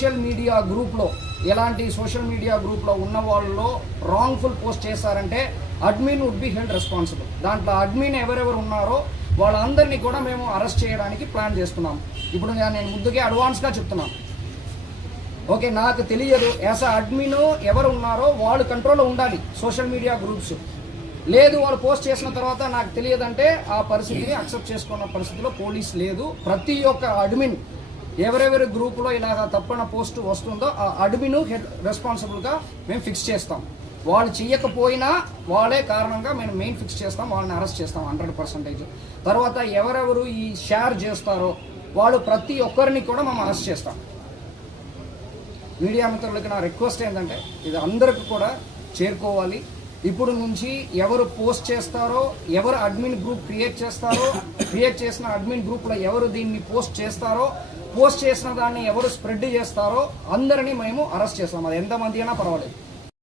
Social media గ్రూప్లో ఎలాంటి social media గ్రూప్లో ఉన్న వాళ్ళలో రాంగ్ఫుల్ పోస్ట్ చేశారంటే admin would be held responsible. దాంట్లో అడ్మిన్ ఎవరెవరు ఉన్నారో వాళ్ళందరినీ కూడా మేము అరెస్ట్ చేయడానికి ప్లాన్ చేస్తున్నాం. ఇప్పుడు నేను ముందుకే అడ్వాన్స్గా చెప్తున్నాను. ఓకే, నాకు తెలియదు యాజ్ అడ్మిన్ ఎవరు ఉన్నారో వాళ్ళు కంట్రోల్లో ఉండాలి సోషల్ మీడియా గ్రూప్స్. లేదు వాళ్ళు పోస్ట్ చేసిన తర్వాత నాకు తెలియదంటే ఆ పరిస్థితిని అక్సెప్ట్ చేసుకున్న పరిస్థితిలో పోలీస్ లేదు. ప్రతి ఒక్క అడ్మిన్ ఎవరెవరి గ్రూపులో ఇలాగ తప్పన పోస్ట్ వస్తుందో ఆ అడ్మిన్ హెడ్ రెస్పాన్సిబుల్గా మేము ఫిక్స్ చేస్తాం. వాళ్ళు చేయకపోయినా వాళ్ళే కారణంగా మేము మెయిన్ ఫిక్స్ చేస్తాం, వాళ్ళని అరెస్ట్ చేస్తాం 100%. తర్వాత ఎవరెవరు ఈ షేర్ చేస్తారో వాళ్ళు ప్రతి ఒక్కరిని కూడా మేము అరెస్ట్ చేస్తాం. మీడియా మిత్రులకి నా రిక్వెస్ట్ ఏంటంటే ఇది అందరికి కూడా చేరుకోవాలి. ఇప్పుడు నుంచి ఎవరు పోస్ట్ చేస్తారో, ఎవరు అడ్మిన్ గ్రూప్ క్రియేట్ చేస్తారో, క్రియేట్ చేసిన అడ్మిన్ గ్రూప్లో ఎవరు దీన్ని పోస్ట్ చేస్తారో, పోస్ట్ చేసిన దాన్ని ఎవరు స్ప్రెడ్ చేస్తారో అందరినీ మేము అరెస్ట్ చేస్తాం. అది ఎంతమంది అయినా పర్వాలేదు.